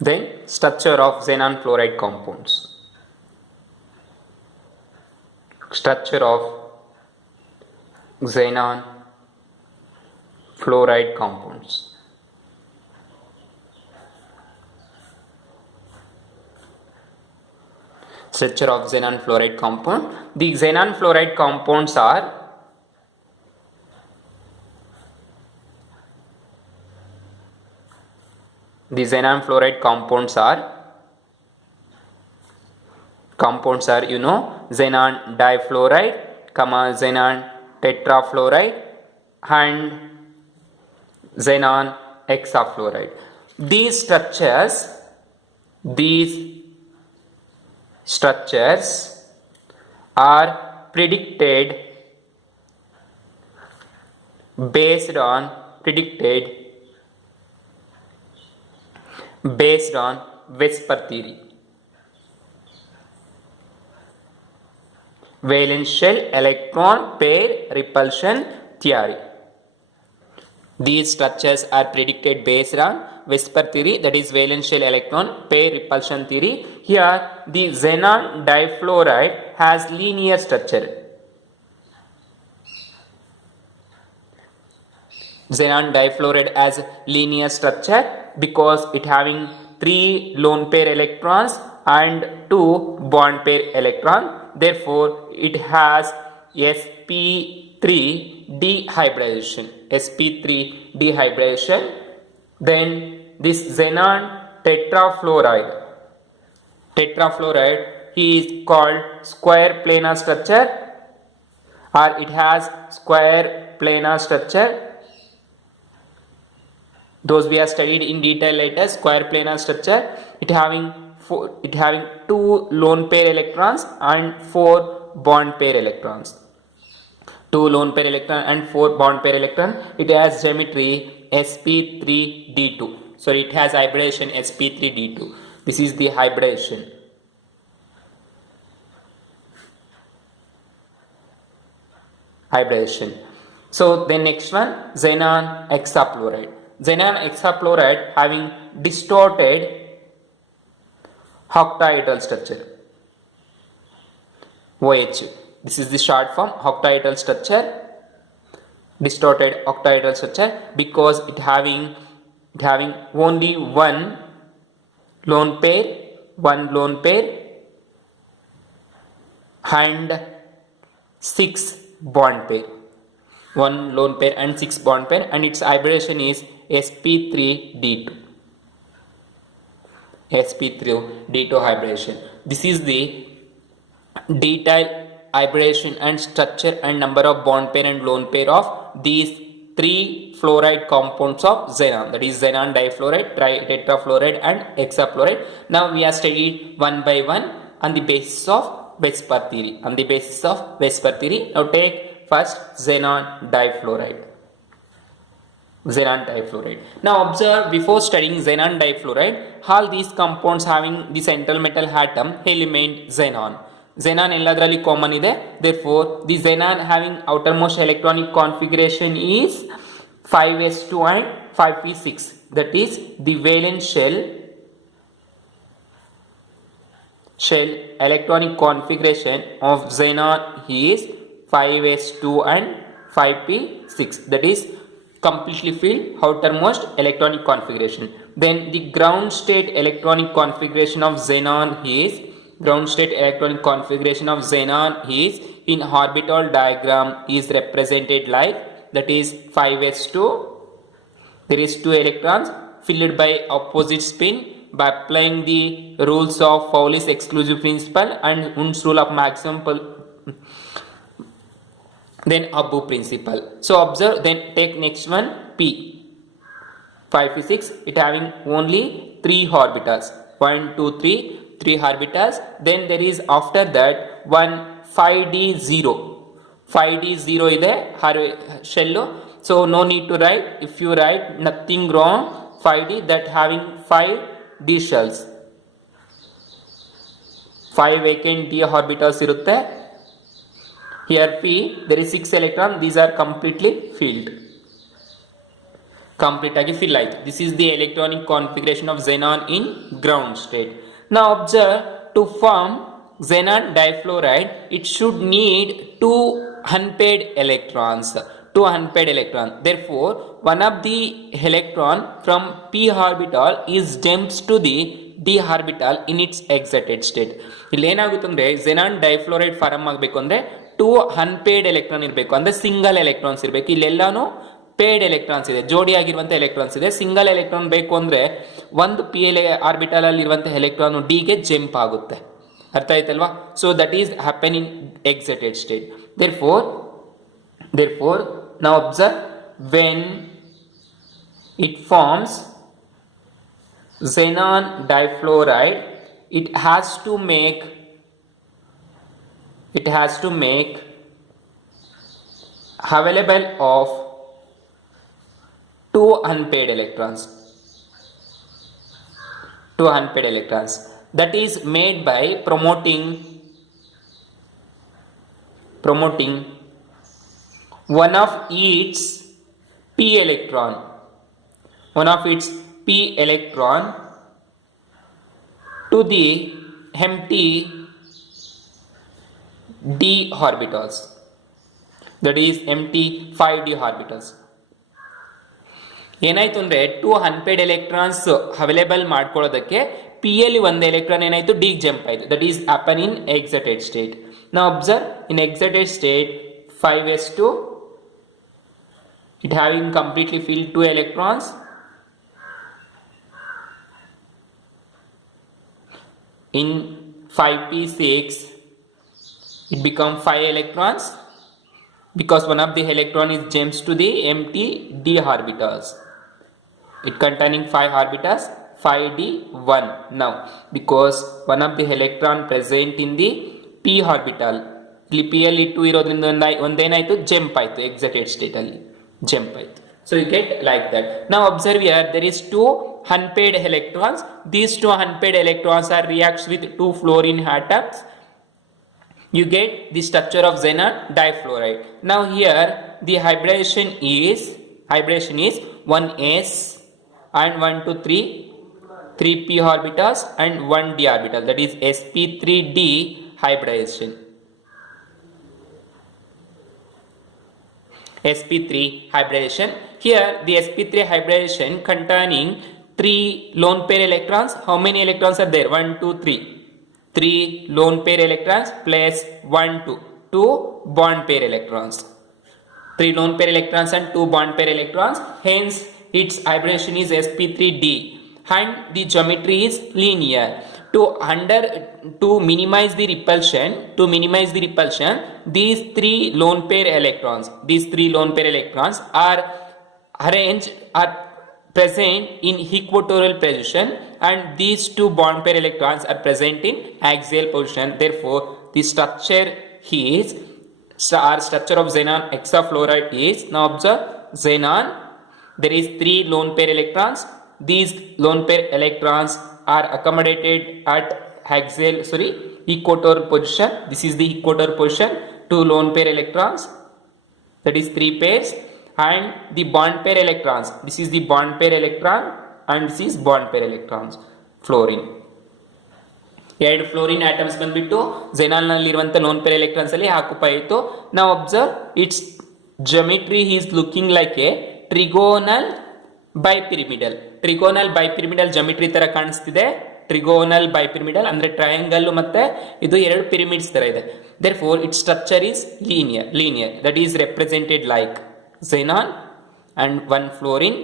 Then structure of xenon fluoride compounds. Structure of xenon fluoride compounds. Structure of xenon fluoride compound. The xenon fluoride compounds are xenon difluoride, xenon tetrafluoride and xenon hexafluoride. These structures are predicted based on Vesper theory, valence shell electron pair repulsion theory. These structures are predicted based on Vesper theory, that is valence shell electron pair repulsion theory. Here the xenon difluoride has linear structure. Xenon difluoride has linear structure because it having 3 lone pair electrons and 2 bond pair electron. Therefore, it has sp3 dehybridization. sp3 dehybridization. Then this xenon tetrafluoride is called square planar structure, or it has square planar structure. Those we have studied in detail later. Square planar structure. It having 2 lone pair electrons and 4 bond pair electrons. 2 lone pair electron and 4 bond pair electron. It has geometry sp3d2. Sorry, it has hybridization sp3d2. This is the hybridization. So the next one, xenon hexafluoride. Xenon hexafluoride having distorted octahedral structure, OH. This is the short form, octahedral structure, distorted octahedral structure, because it having only one lone pair and 6 bond pair. 1 lone pair and 6 bond pair, and its hybridization is sp3d2. sp3d2 hybridization. This is the detailed hybridization and structure and number of bond pair and lone pair of these 3 fluoride compounds of xenon, that is xenon difluoride, tetrafluoride and hexafluoride. Now we are studied one by one on the basis of Vesper theory. Now take first xenon difluoride. Now observe, before studying xenon difluoride, all these compounds having the central metal atom element xenon. Xenon ಎಲ್ಲದರಲ್ಲಿ common ಇದೆ. Therefore, the xenon having outermost electronic configuration is 5s2 and 5p6. That is the valence shell electronic configuration of xenon is 5s2 and 5p6. That is completely filled outermost electronic configuration. Then the ground state electronic configuration of xenon is in orbital diagram is represented like, that is 5s2. There is 2 electrons filled by opposite spin by applying the rules of Pauli's exclusive principle and Hund's rule of maximum, then Abu principle. So observe, then take next one, P. 5p6, it having only 3 orbitals. 1, 2, 3 orbitals. Then there is after that one 5d0. 5d0 ಇದೆ shell. So no need to write. If you write, nothing wrong. 5d, that having 5d shells. 5 vacant d orbitals irutte. Here P, there is 6 electrons. These are completely filled. Complete ಆಗಿ fill ಆಯಿತು. This is the electronic configuration of xenon in ground state. Now observe, to form xenon difluoride it should need two unpaired electrons. Two unpaired electrons. Therefore, one of the electron from p orbital is jumps to the d orbital in its excited state. ಇಲ್ಲಿ ಏನಾಗುತ್ತೆ ಅಂದ್ರೆ xenon difluoride form ಆಗಬೇಕು ಅಂದ್ರೆ two unpaid electron ಇರಬೇಕು, ಅಂದ್ರೆ single electrons ಇರಬೇಕು. ಇಲ್ಲೆಲ್ಲಾನು paid electrons ಇದೆ, ಜೋಡಿಯಾಗಿರುವಂಥ electrons ಇದೆ. ಸಿಂಗಲ್ ಎಲೆಕ್ಟ್ರಾನ್ ಬೇಕು ಅಂದರೆ ಒಂದು ಪಿ ಎಲ್ ಆರ್ಬಿಟಲ್ ಅಲ್ಲಿ ಇರುವಂಥ ಎಲೆಕ್ಟ್ರಾನ್ ಡಿಗೆ ಜಂಪ್ ಆಗುತ್ತೆ. ಅರ್ಥ ಆಯ್ತಲ್ವಾ? So that is happen in excited state. therefore now observe, when it forms xenon difluoride it has to make available of two unpaired electrons. That is made by promoting one of its p electron to the empty d orbitals, that is empty 5d orbitals. ಏನಾಯ್ತು ಅಂದರೆ two unpaired electrons available ಮಾಡ್ಕೊಳ್ಳೋದಕ್ಕೆ P ಎಲ್ಲಿ ಒಂದು electron ಏನಾಯಿತು ಡಿಗೆ jump ಆಯಿತು. That is happen in excited state. ನಾವು observe, in excited state 5s2 it having completely filled 2 electrons. In 5p6 it become 5 electrons because one of the electron is jumps to the empty d orbitals. It containing 5 orbitals, 5d1. Now because one of the electron present in the p orbital, ಇಲ್ಲಿ p ಅಲ್ಲಿ 2 ಇರೋದ್ರಿಂದ ಒಂದೇನಾಯಿತು jump ಆಯಿತು, excited state ಅಲ್ಲಿ jump ಆಯಿತು. So you get like that. Now observe here, there is two unpaired electrons. These two unpaired electrons are reacts with two fluorine atoms. You get the structure of xenon difluoride. Now here the hybridization is 1s and 1 to 3p orbitals and 1d orbital, that is sp3d hybridization. sp3 hybridization. Here the sp3 hybridization containing 3 lone pair electrons. How many electrons are there? 1 2 3. 3 lone pair electrons plus 1 2 bond pair electrons. 3 lone pair electrons and 2 bond pair electrons. Hence its hybridization is sp3d and the geometry is linear. To minimize the repulsion, these 3 lone pair electrons are present in equatorial position and these 2 bond pair electrons are present in axial position. Therefore the structure of xenon hexafluoride is, now observe, xenon, there is 3 lone pair electrons. These lone pair electrons are accommodated at equatorial position. This is the equatorial position. 2 lone pair electrons, that is 3 pairs, and the bond pair electrons, this is the bond pair electron and this is bond pair electrons. Fluorine, ಎರಡು fluorine atoms ಬಂದ್ಬಿಟ್ಟು xenon ನಲ್ಲಿ ಇರುವಂತ lone pair electrons ಅಲ್ಲಿ occupy ಆಯಿತು. ನಾವು observe, its geometry is looking like a trigonal bipyramidal geometry ತರ ಕಾಣಿಸ್ತಿದೆ. ಟ್ರಿಗೋನಲ್ ಬೈಪಿರಿಮಿಡಲ್ ಅಂದ್ರೆ ಟ್ರಯಾಂಗಲ್ ಮತ್ತೆ ಇದು ಎರಡು ಪಿರಮಿಡ್ಸ್ ತರ ಇದೆ. therefore its structure is linear, that is represented like xenon and 1 fluorine,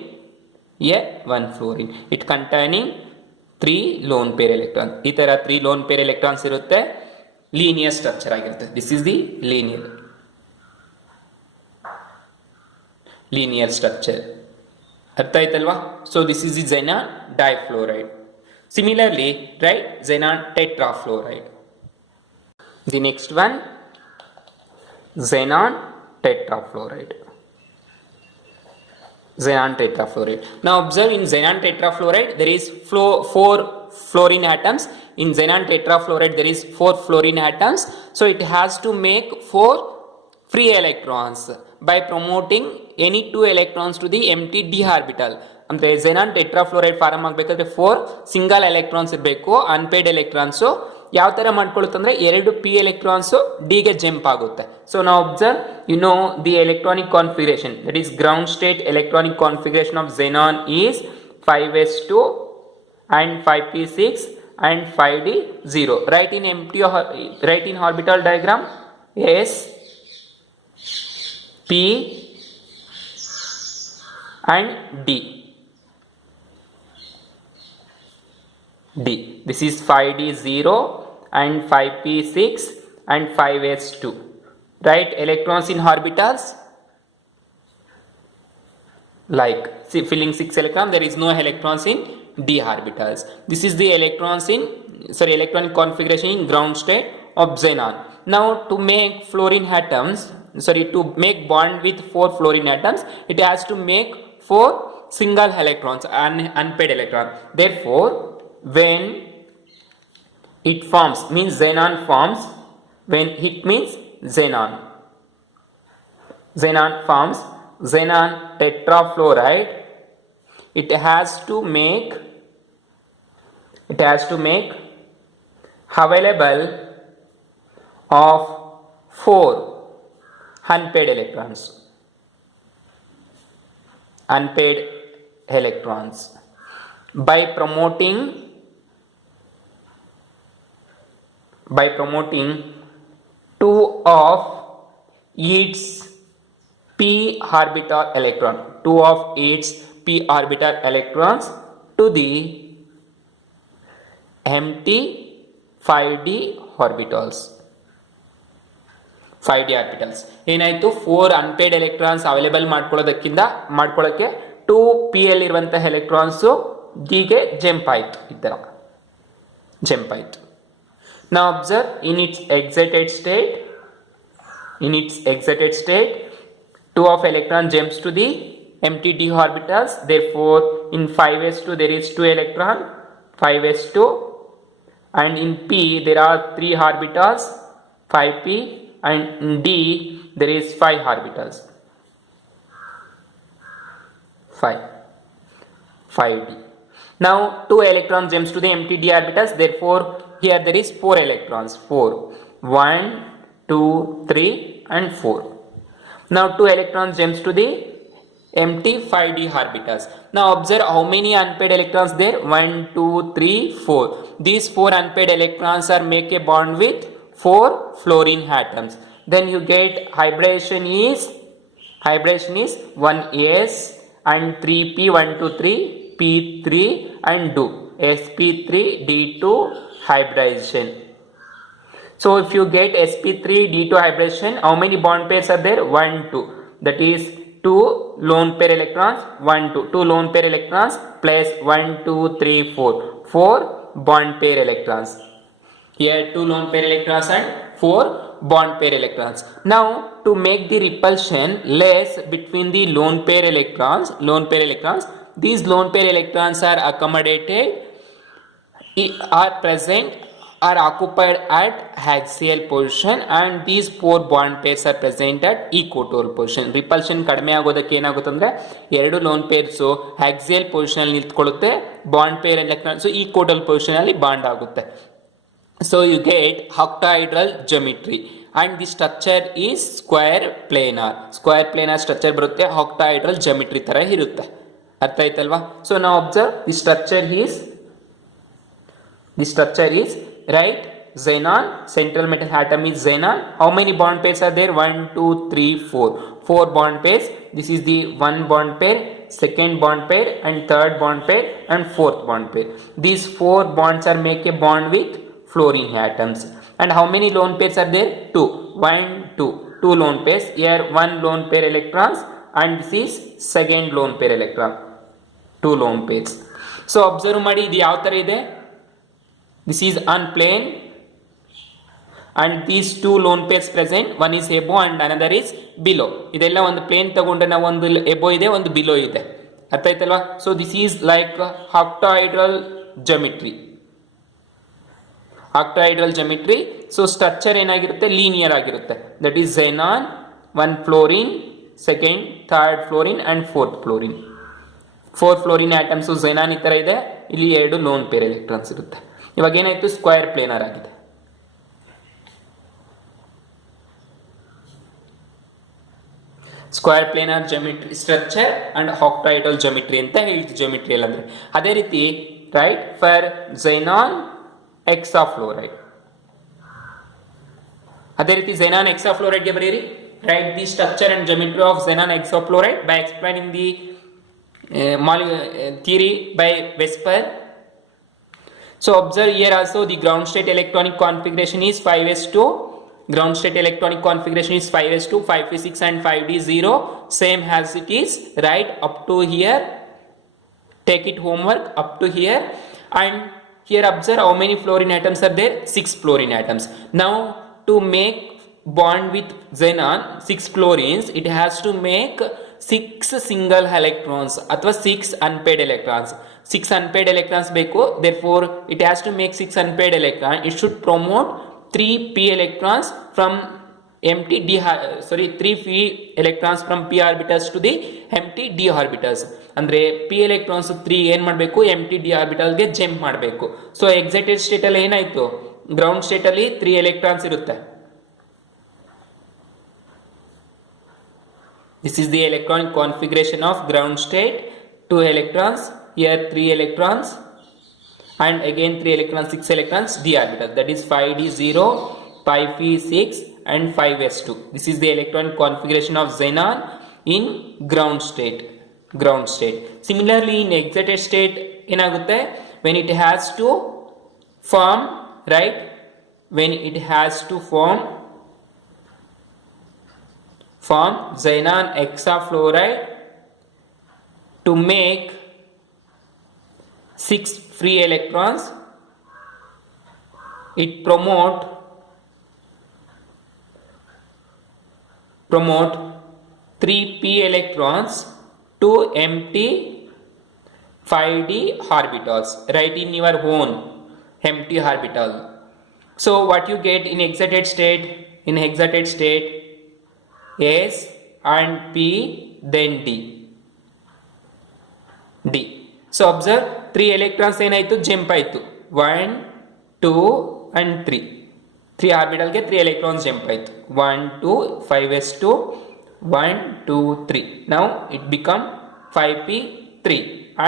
here 1 fluorine, it containing 3 lone pair electrons. ಈ ತರ 3 lone pair electrons ಇರುತ್ತೆ, ಲೀನಿಯರ್ ಸ್ಟ್ರಕ್ಚರ್ ಆಗಿರುತ್ತೆ. This is the linear structure. ಅರ್ಥ ಆಯ್ತಲ್ವಾ? So this is the xenon difluoride. Similarly, write xenon tetrafluoride. The next one, xenon tetrafluoride. Now observe, in xenon tetrafluoride there is 4 fluorine atoms. In xenon tetrafluoride there is 4 fluorine atoms. So it has to make 4 free electrons. by promoting any 2 electrons to the empty d orbital. ಅಂದ್ರೆ xenon tetrafluoride form ಆಗಬೇಕಾದ್ರೆ 4 single electrons ಇರಬೇಕು, unpaired electrons. ಯಾವ ತರ ಮಾಡ್ಕೊಳ್ಳುತ್ತಂದ್ರೆ 2 p electrons d ಗೆ jump ಆಗುತ್ತೆ. So ನಾವು observe, you know the electronic configuration, that is ground state electronic configuration of xenon is 5s2 and 5p6 and 5d0. Write in empty or write in orbital diagram s p and d. This is 5d0 and 5p6 and 5s2. Write electrons in orbitals like, see, filling 6 electrons, there is no electrons in d orbitals. This is the electronic configuration in ground state of xenon. Now to make to make bond with 4 fluorine atoms, it has to make 4 single electrons, unpaired electron. Therefore when it forms, means xenon forms, when it means xenon forms xenon tetrafluoride, it has to make available of 4 unpaired electrons by promoting 2 of its p orbital electrons to the empty 5d orbitals. ಏನಾಯ್ತು, 4 unpaid electrons available ಮಾಡ್ಕೊಳ್ಳೋಕ್ಕೆ 2 p ಅಲ್ಲಿರುವಂತಹ electrons d ಗೆ jump ಆಯ್ತು. Now observe, in its excited state 2 of electron jumps to the empty d orbitals. Therefore in 5s2 there is 2 electron, 5s2, and in p there are 3 orbitals, 5p, and in d there is 5 orbitals, 5d. Now 2 electron jumps to the empty d orbitals. Therefore here there is 4 electrons, 1, 2, 3 and 4. Now 2 electrons jumps to the empty 5d orbitals. Now observe how many unpaired electrons there, 1, 2, 3, 4. These 4 unpaired electrons are make a bond with 4 fluorine atoms. Then you get hybridization is 1s and 3p, 1 2 3, p3 and 2, sp3 d2 hybridization. So if you get sp3 d2 hybridization, how many bond pairs are there? 1 2, that is 2 lone pair electrons, 1 2, 2 lone pair electrons plus 1 2 3 4 bond pair electrons. Here 2 lone pair electrons and 4 bond pair electrons. Now to make the repulsion less between the lone pair electrons, these lone pair electrons are accommodated, are present, are occupied at axial position, and these 4 bond pairs are present at equatorial position. Repulsion ಕಡಿಮೆ ಆಗೋದಕ್ಕೆ ಏನಾಗುತ್ತೆ ಅಂದ್ರೆ 2 loan pairs axial position ಅಲ್ಲಿ ನಿಂತ್ಕೊಳ್ಳುತ್ತೆ, bond pair electrons equatorial position ಅಲ್ಲಿ bond ಆಗುತ್ತೆ. So you get octahedral geometry and the structure is square planar structure ಬರುತ್ತೆ, octahedral geometry ತರ ಇರುತ್ತೆ. ಅರ್ಥ ಆಯ್ತಲ್ವಾ? So now observe, the structure is right, xenon, central metal atom is xenon. How many bond pairs are there? 1 2 3 4 bond pairs. This is the 1 bond pair, second bond pair, and third bond pair, and fourth bond pair. These 4 bonds are make a bond with fluorine atoms. And how many lone pairs are there? 2, 1 2 lone pairs. Here 1 lone pair electrons, and this is second lone pair electron, 2 lone pairs. So observe ಮಾಡಿ, ಇದು ಯಾವ ತರ ಇದೆ? This is unplane, and these 2 lone pairs present, one is above and another is below. ಇದೆಲ್ಲ ಒಂದು plane ತಗೊಂಡ್ರೆ ನಾವು ಒಂದು above ಇದೆ, ಒಂದು below ಇದೆ. ಅರ್ಥ ಆಯ್ತಲ್ವಾ? So this is like octahedral geometry. So structure ಏನಾಗಿರುತ್ತೆ? ಲೀನಿಯರ್ ಆಗಿರುತ್ತೆ. That is xenon, 1 fluorine, second, third fluorine and fourth fluorine. 4 fluorine atoms xenon ಈ ಥರ ಇದೆ, ಇಲ್ಲಿ 2 ಲೋನ್ ಪೇರ್ ಎಲೆಕ್ಟ್ರಾನ್ಸ್ ಇರುತ್ತೆ. ಇವಾಗ ಏನಾಯಿತು, ಸ್ಕ್ವೇರ್ ಪ್ಲೇನರ್ ಆಗಿದೆ. Square planar geometry structure and octahedral geometry ಅಂತ ಹೇಳ್ತೀವಿ ಜೊಮೆಟ್ರಿಯಲ್ಲಿ ಅಂದರೆ. ಅದೇ ರೀತಿ ರೈಟ್ ಫಾರ್ ಝೆನಾನ್ ಹೆಕ್ಸಾಫ್ಲೋರೈಡ್, ಅದೇ ರೀತಿ ಝೆನಾನ್ ಹೆಕ್ಸಾಫ್ಲೋರೈಡ್ಗೆ ಬರೀರಿ. Write the structure and geometry of xenon hexafluoride by explaining the theory by Vesper. So observe here also the ground state electronic configuration is 5s2. Ground state electronic configuration is 5s2, 5p6 and 5d0. Same as it is, right up to here. Take it homework up to here. And here observe how many fluorine atoms are there? 6 fluorine atoms. Now to make bond with xenon 6 fluorines, it has to make 6 single electrons ಅಥವಾ 6 unpaired electrons. 6 unpaired electrons ಬೇಕು, therefore it has to make 6 unpaired electrons. It should promote 3 p electrons from empty 3 p electrons from p orbitals to the empty d orbitals. ಅಂದ್ರೆ p electrons 3 ಏನು ಮಾಡಬೇಕು, empty d orbitalಗೆ jump ಮಾಡಬೇಕು. So excited state ಅಲ್ಲಿ ಏನಾಯ್ತು, ground state ಅಲ್ಲಿ 3 electrons ಇರುತ್ತೆ. This is the electronic configuration of ground state. 2 electrons, here 3 electrons, and again 3 electrons, 6 electrons, d orbital, that is 5d0, 5p6 and 5s2. This is the electronic configuration of xenon in ground state. Similarly in excited state ಏನಾಗುತ್ತೆ, when it has to form, right, when it has to form xenon hexafluoride to make 6 free electrons, it promote 3p electrons to empty 5d orbitals, right in your own empty orbital. So what you get in excited state? In excited state, S and P, then D. So observe 3 electrons ಏನಾಯಿತು, jump ಆಯಿತು. 1, 2 and 3. 3 ಆರ್ಬಿಟಲ್ಗೆ 3 electrons jump ಆಯಿತು. 1, 2, 5s2, 1, 2, 3. Now it become 5p3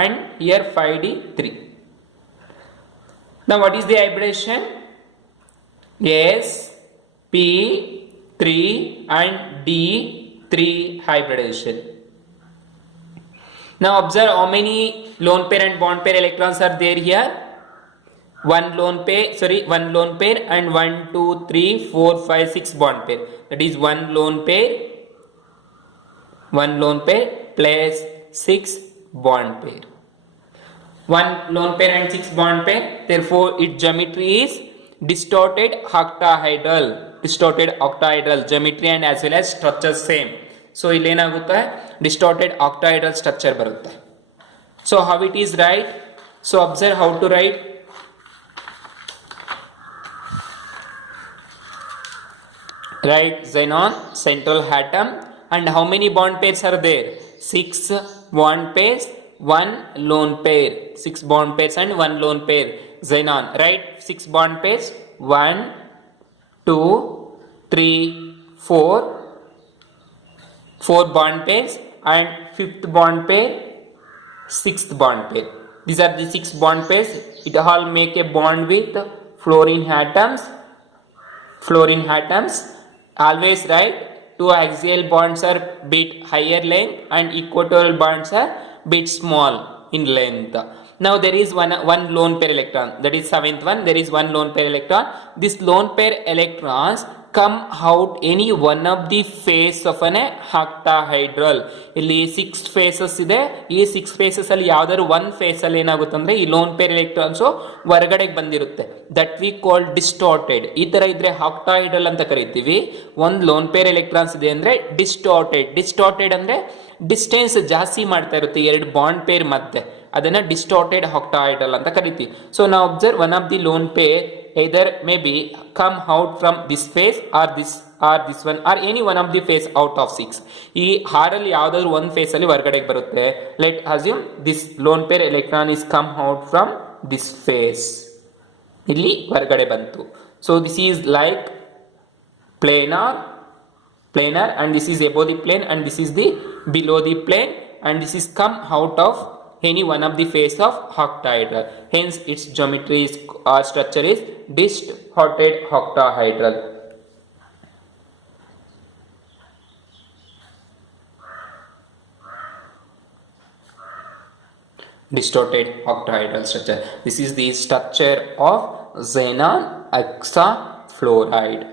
and here 5d3. Now what is the hybridization? S, P, 3 and D3 hybridization. Now observe how many lone pair and bond pair electrons are there here. One lone pair and 1, 2, 3, 4, 5, 6 bond pair. That is one lone pair plus 6 bond pair. One lone pair and 6 bond pair. Therefore its geometry is distorted octahedral geometry and as well as structure same. So ಇಲ್ಲಿ ಏನಾಗುತ್ತೆ, distorted octahedral structure ಬರುತ್ತೆ. So how it is write? So observe how to write. Write xenon central atom and how many bond pairs are there? 6 bond pairs, 1 lone pair. 6 bond pairs and 1 lone pair. Xenon, right? 6 bond pairs, 1, 2, 3, 4 bond pairs and 5th bond pair, 6th bond pair. These are the 6 bond pairs. It all make a bond with fluorine atoms. Always right, 2 axial bonds are bit higher length and equatorial bonds are bit small in length. Now there is one lone pair electron, that is 7th one. There is one lone pair electron. This lone pair electrons come out any one of the face of an octahedral. ಇಲ್ಲಿ 6 faces ಇದೆ. ಈ 6 faces ಅಲ್ಲಿ ಯಾವ್ದಾದ್ರು one face ಅಲ್ಲಿ ಏನಾಗುತ್ತೆ ಅಂದ್ರೆ ಈ lone pair electrons ಹೊರಗಡೆಗೆ ಬಂದಿರುತ್ತೆ. That we call distorted. ಈ ತರ ಇದ್ರೆ octahedral ಅಂತ ಕರಿತೀವಿ. ಒಂದು lone pair electrons ಇದೆ ಅಂದ್ರೆ distorted ಅಂದ್ರೆ ಡಿಸ್ಟೆನ್ಸ್ ಜಾಸ್ತಿ ಮಾಡ್ತಾ ಇರುತ್ತೆ ಎರಡು ಬಾಂಡ್ ಪೇರ್ ಮಧ್ಯೆ, ಅದನ್ನ ಡಿಸ್ಟಾರ್ಟೆಡ್ octahedral ಅಂತ ಕರಿತೀವಿ. ಸೊ ನಾವು observe one of the lone pair either maybe come out from this face or or this one or any one of the face out of 6. ಈ 6ರಲ್ಲಿ ಯಾವ್ದಾದ್ರು ಒಂದು ಫೇಸ್ ಅಲ್ಲಿ ಹೊರಗಡೆಗೆ ಬರುತ್ತೆ. Let assume this lone pair electron is come out from this face. ಇಲ್ಲಿ ಹೊರಗಡೆ ಬಂತು. So this is like planar and this is above the plane and this is the below the plane and this is come out of any one of the face of octahedral. Hence its geometry is or structure is distorted octahedral. Distorted octahedral structure. This is the structure of xenon hexafluoride.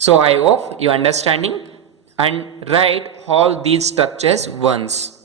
So I hope you understanding and write all these structures once.